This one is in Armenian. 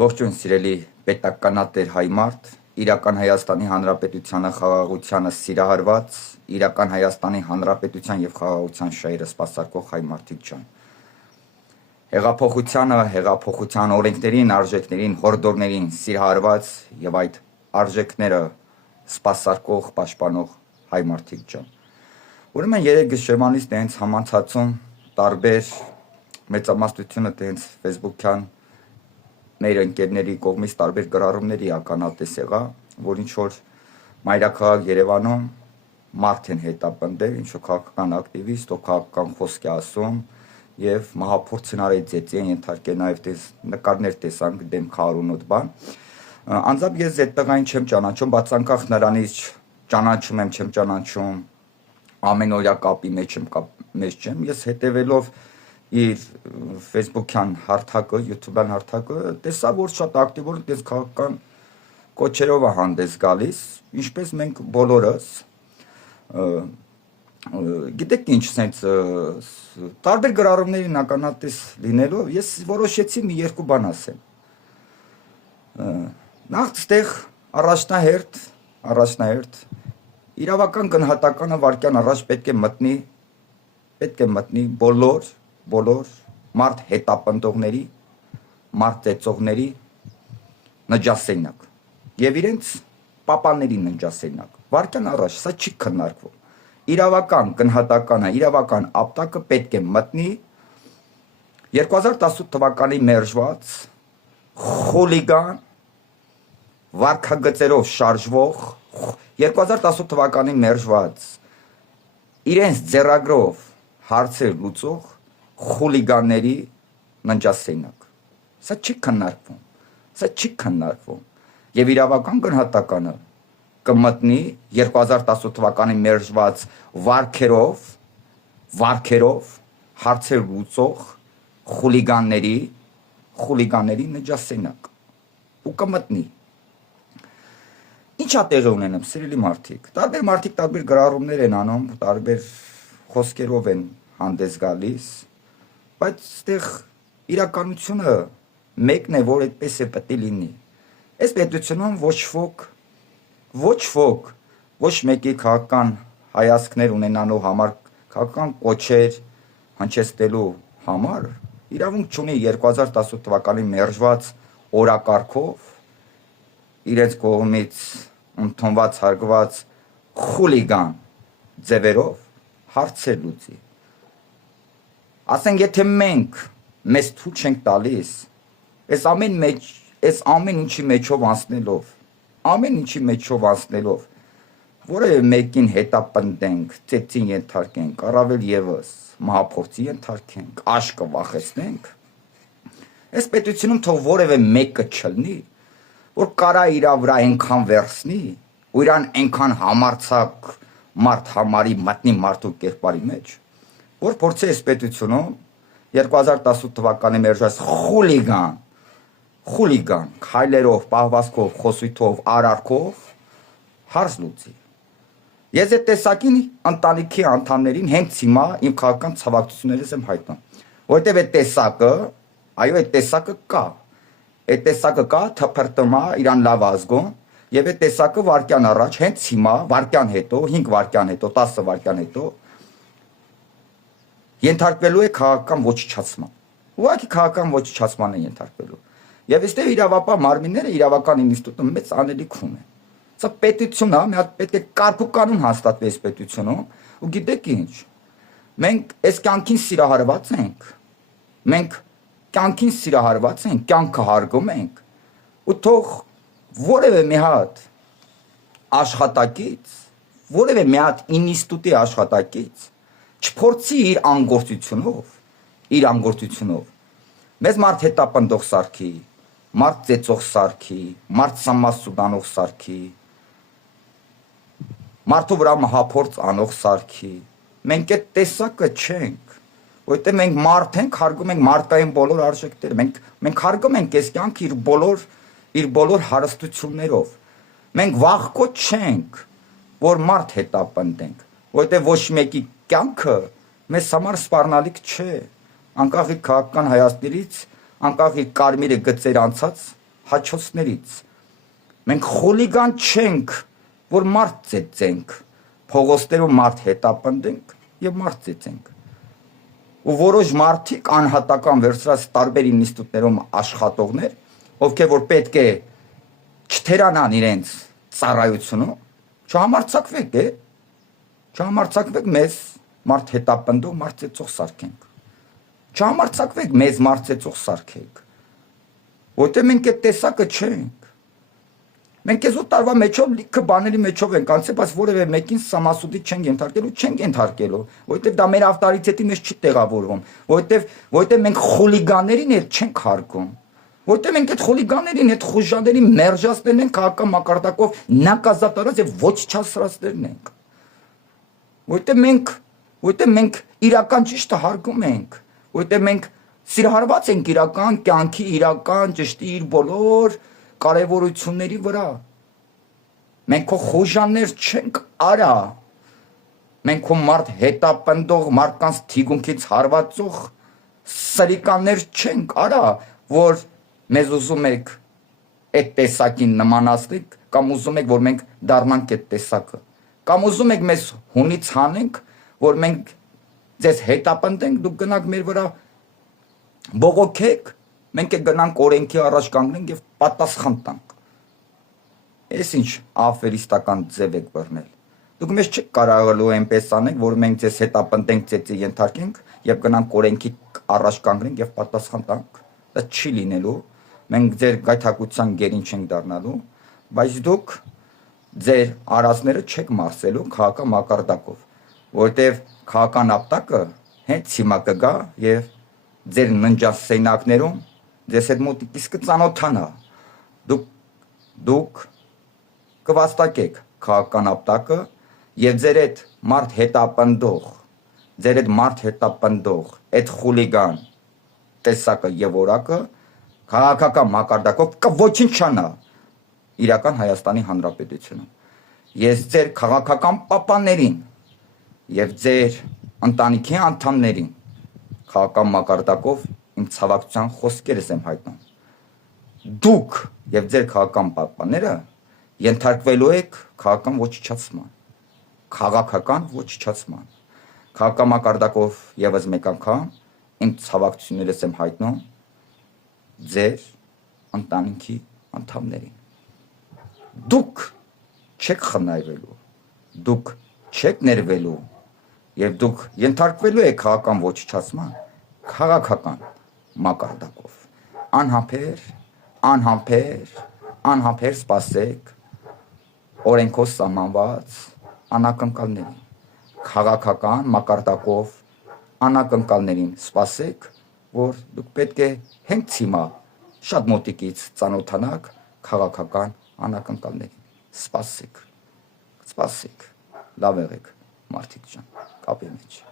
Ողջույն սիրելի պետականատեր հայ մարդ, իրական Հայաստանի Հանրապետությանը խաղաղությանը սիրահարված, իրական Հայաստանի Հանրապետության եւ խաղաղության շահերը սպասարկող հայ մարդիկ ջան։ Հեղափոխությանը, հեղափոխության օրենքներին, արժեքներին, հորդորներին սիրահարված եւ այդ արժեքները սպասարկող, պաշտպանող հայ մարդիկ ջան։ Ուրեմն երեք գիշերվանից տենց համացածում տարբեր մեծամասնությունը տենց Facebook-յան մեր ընկերների կողմից տարբեր գրառումների ականատես եղա, որ ինչ որ մայրաքաղաք Երևանում մարդ են հետապնդել, ինչ որ քաղաքական ակտիվիստ, ով քաղաքական խոսք է ասում եւ մահափորձ հնարի ծեծի են ենթարկել նաեւ նկարներ տեսանք դեմ քարունոտ բան։ Անձամբ ես այդ տղային չեմ ճանաչում, բաց անկախ նրանից ճանաչում եմ, չեմ ճանաչում, ամենօրյա կապի մեջ չեմ, ես հետևելով իր Facebook-յան հարթակը, YouTube-յան հարթակը, տեսա, որ շատ ակտիվ որ դες քաղաքական կոչերով է հանդես գալիս, ինչպես մենք բոլորս, գիտեք ինչ, սենց տարբեր գրառումների ականատես լինելով, ես որոշեցի մի երկու բան ասեմ։ Նախ ստեղ առաջնահերթ իրավական գնահատականը վարքյան առաջ պետք է մտնի բոլոր մարդ հետապնդողների, մարդ ծեծողների նջասենյակ եւ իրենց պապաների նջասենյակ։ Վարքյան առաջ սա չի քննարկվում։ Իրավական գնահատականը, իրավական ապտակը պետք է մտնի 2018 թվականի մերժված խուլիգան վարքագծերով շարժվող 2018 թվականի մերժված իրենց ձեռագրով հարցեր լուծող խուլիգանների ննջասենյակ։ Սա չի քննարկվում։ Եվ իրավական գնահատականը կմտնի 2018 թվականի մերժված վարքերով հարցեր լուծող խուլիգանների ննջասենյակ։ Ու կմտնի։ Ինչ է տեղի ունենում, սիրելի մարդիկ։ Տարբեր մարդիկ տարբեր գրառումներ են անում, տարբեր խոսքերով են հանդես գալիս, բայց այդտեղ իրականությունը մեկն է, որ այդպես է պետք է լինի։ Այս պետությունում ոչ ոք, ոչ մեկի քաղաքական հայացքներ ունենալու համար, քաղաքական կոչեր հնչեցնելու համար իրավունք չունի 2018 թվականի մերժված օրակարգով իրենց կողմից ընդունված հարգված խուլիգան ձևերով հարցեր լուծի։ Ասենք եթե մենք մեզ թույլ չենք տալիս, այս ամեն ինչի մեջով անցնելով, որևէ մեկին հետապնդենք, ծեծին ենթարկենք, առավել եւս մահափորձի ենթարկենք, աշկը վախեցնենք, այս պետությունում թող որևէ մեկը չլինի, որ կարա իրա վրա այնքան վերցնի, ու իրան այնքան համարձակ մարդ համարի մտնի մարդու կերպարի մեջ, որ փորձի այս պետությունում 2018 թվականի մերժված խուլիգան, քայլերով, պահվածքով, խոսույթով, արարքով հարց լուծի։ Ես այդ տեսակին ընտանիքի անդամներին հենց հիմա իմ քաղաքական ցավակցություններս եմ հայտնում, որովհետև այդ տեսակը կա։ Այդ տեսակը կա, թփրտում է, իրան լավ ազգում, եւ այդ տեսակը վարքյան առաջ, հենց հիմա, վարքյան հետո, 5 վարքյան հետո, 10 վարքյան հետո ենթարկվելու է քաղաքական ոչնչացման։ Ուղղակի քաղաքական ոչնչացման է ենթարկվելու։ Եվ այստեղ իրավապահ մարմինները իրավական ինստիտուտը մեծ անելիք ունեն։ Սա պետություն է, մի հատ պետք է կարգ ու կանոն հաստատվի այս պետությունում, ու գիտեք ինչ։ Մենք այս կյանքին սիրահարված ենք, կյանքը հարգում ենք, ու թող որևէ մի հատ աշխատակից, որևէ մի հատ ինստիտուտի աշխատակից չփորձի իր անգործությունով մեզ մարդ հետապնդող սարքի, մարդ ծեծող սարքի, մարդ սամասուդանող սարքի, մարդու վրա մահափորձ անող սարքի, մենք այդ տեսակը չենք, որտեղ մենք մարդ ենք, հարգում ենք մարդկային բոլոր արժեքները, մենք հարգում ենք այս կյանքը իր բոլոր հարստություններով, մենք վախկոտ չենք, որ մարդ հետապնդենք, որտեղ ոչ մեկի կյանքը մեզ համար սպառնալիք չէ, անկախ իր քաղաքական հայացքներից, անկախ իր կարմիրը գծեր անցած հաչոցներից։ Մենք խոլիգան չենք, որ մարդ ծեծենք, փողոցներում մարդ հետապնդենք եւ մարդ ծեծենք։ Ու որոշ մարդիկ անհատական վերցրած տարբեր ինստիտուտներում աշխատողներ, ովքեր որ պետք է չթերանան իրենց ծառայությունում, չհամարցակվեք, չհամարցակվեք մեզ մարդ հետապնդող, մարդ ծեծող սարքենք։ Չհամարցակվեք մեզ մարդ ծեծող սարքեք։ Որտեղ մենք այդ տեսակը չենք։ Մենք այս տարվա մեջով լիքը բաների մեջով ենք անցել, բայց որևէ մեկին սամասուդի չենք ենթարկելու, որովհետև դա մեր ավտորիտետի մեջ չի տեղավորվում, որովհետև մենք խուլիգաներին էլ չենք հարգում, որովհետև մենք այդ խուլիգաներին, այդ խուժաների մերժածներն են քաղաքական մակարդակով նակազատարած եւ ոչնչացրածներն ենք։ Որովհետև մենք իրական ճիշտը հարգում ենք, որովհետև մենք սիրահարված ենք իրական կյանքի, իրական ճշտի իր բոլոր կարևորությունների վրա։ Մենք քո խոժաններ չենք արա։ Մենք քո մարդ հետապնդող, մարդկանց թիգունքից հարվածող սրիկաններ չենք արա, որ մեզ ուզում եք այդ տեսակին նմանացնենք, կամ ուզում եք, որ մենք դառնանք այդ տեսակը, կամ ուզում եք մեզ հունից հանենք, որ մենք ձեզ հետապնդենք, դուք գնաք մեր վրա բողոքեք, մենք գնանք օրենքի առաջ կանգնենք եւ պատասխան տանք։ Այս ինչ աֆերիստական ձև եք բռնել։ Դուք մեզ չեք կարողալու այնպես անենք, որ մենք ձեզ հետապնդենք, ծեծի ենթարկենք եւ գնանք օրենքի առաջ կանգնենք եւ պատասխան տանք։ Դա չի լինելու։ Մենք ձեր գայթակղության գերին չենք դառնալու, բայց դուք ձեր արածները չեք մարսելու քաղաքական մակարդակով, որովհետեւ քաղաքական ապտակը հենց հիմա կգա եւ ձեր ննջասենակներում ձեզ հետ մոտիկից կծանոթանա։ Դուք կվաստակեք քաղաքական ապտակը եւ ձեր այդ մարդ հետապնդող, այդ խուլիգան տեսակը եւ որակը քաղաքական մակարդակով կոչնչանա իրական Հայաստանի Հանրապետությունում։ Ես ձեր քաղաքական պապաներին եւ ձեր ընտանիքի անդամներին քաղաքական մակարդակով իմ ցավակցության խոսքերս եմ հայտնում։ Դուք եւ ձեր քաղաքական պապաները ենթարկվելու եք քաղաքական ոչնչացման։ Քաղաքական մակարդակով եւս մեկ անգամ իմ ցավակցություններս եմ հայտնում ձեր ընտանիքի անդամներին։ Դուք չեք խնայվելու, դուք չեք ներվելու եւ դուք ենթարկվելու եք քաղաքական ոչնչացման քաղաքական մակարդակով։ Անհամբեր սպասեք օրենքով սահմանված անակնկալներին, քաղաքական մակարդակով անակնկալներին սպասեք, որ դուք պետք է հենց հիմա շատ մոտիկից ծանոթանաք քաղաքական անակնկալներին։ Սպասեք, լավ եղեք մարդիկ ջան, կապի մեջ։